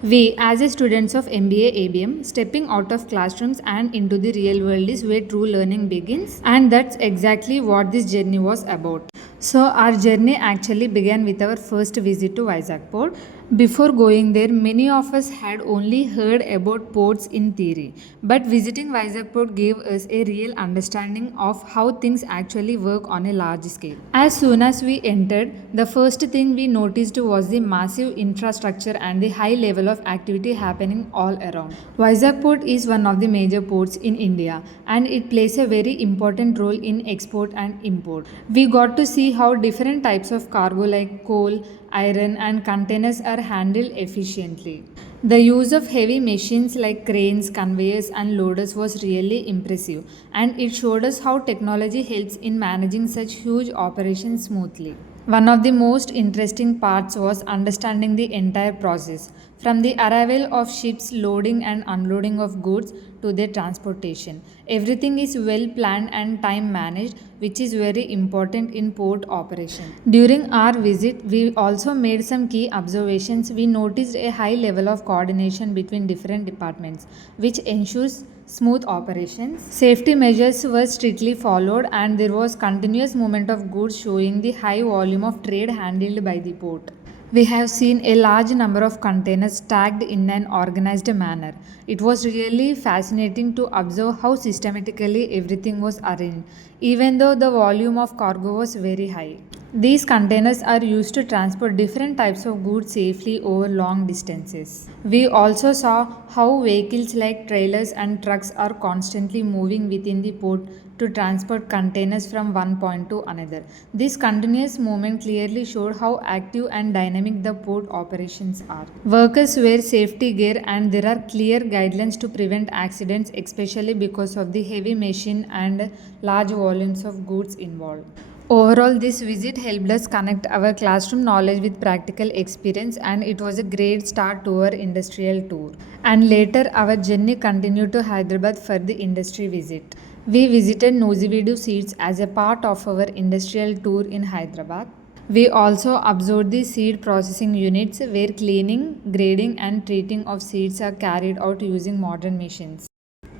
We, as a students of MBA ABM, stepping out of classrooms and into the real world is where true learning begins, and that's exactly what this journey was about. So, our journey actually began with our first visit to Vizag Port. Before going there, many of us had only heard about ports in theory, but visiting Vizag Port gave us a real understanding of how things actually work on a large scale. As soon as we entered, the first thing we noticed was the massive infrastructure and the high level of activity happening all around. Vizag Port is one of the major ports in India and it plays a very important role in export and import. We got to see how different types of cargo like coal, iron, and containers are handled efficiently. The use of heavy machines like cranes, conveyors, and loaders was really impressive, and it showed us how technology helps in managing such huge operations smoothly. One of the most interesting parts was understanding the entire process, from the arrival of ships, loading and unloading of goods to their transportation. Everything is well planned and time managed, which is very important in port operation. During our visit, we also made some key observations. We noticed a high level of coordination between different departments, which ensures smooth operations. Safety measures were strictly followed, and there was continuous movement of goods, showing the high volume of trade handled by the port. We have seen a large number of containers stacked in an organized manner. It was really fascinating to observe how systematically everything was arranged, even though the volume of cargo was very high. These containers are used to transport different types of goods safely over long distances. We also saw how vehicles like trailers and trucks are constantly moving within the port to transport containers from one point to another. This continuous movement clearly showed how active and dynamic the port operations are. Workers wear safety gear and there are clear guidelines to prevent accidents, especially because of the heavy machine and large volumes of goods involved. Overall, this visit helped us connect our classroom knowledge with practical experience, and it was a great start to our industrial tour. And later, our journey continued to Hyderabad for the industry visit. We visited Nozivedu seeds as a part of our industrial tour in Hyderabad. We also observed the seed processing units where cleaning, grading, and treating of seeds are carried out using modern machines.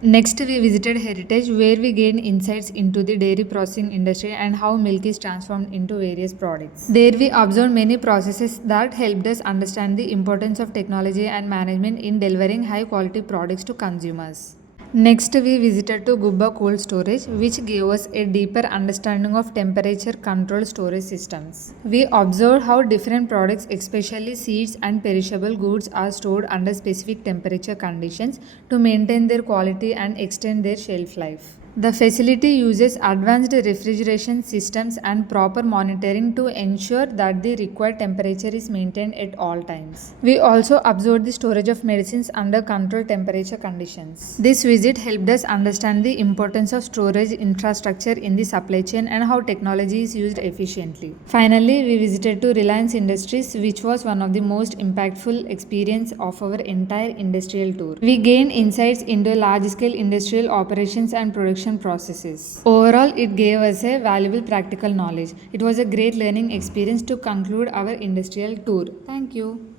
Next, we visited Heritage, where we gained insights into the dairy processing industry and how milk is transformed into various products. There, we observed many processes that helped us understand the importance of technology and management in delivering high quality products to consumers. Next, we visited to Gubba Cold Storage, which gave us a deeper understanding of temperature controlled storage systems. We observed how different products, especially seeds and perishable goods, are stored under specific temperature conditions to maintain their quality and extend their shelf life. The facility uses advanced refrigeration systems and proper monitoring to ensure that the required temperature is maintained at all times. We also observed the storage of medicines under controlled temperature conditions. This visit helped us understand the importance of storage infrastructure in the supply chain and how technology is used efficiently. Finally, we visited to Reliance Industries, which was one of the most impactful experience of our entire industrial tour. We gained insights into large-scale industrial operations and production processes. Overall, it gave us a valuable practical knowledge. It was a great learning experience to conclude our industrial tour. Thank you.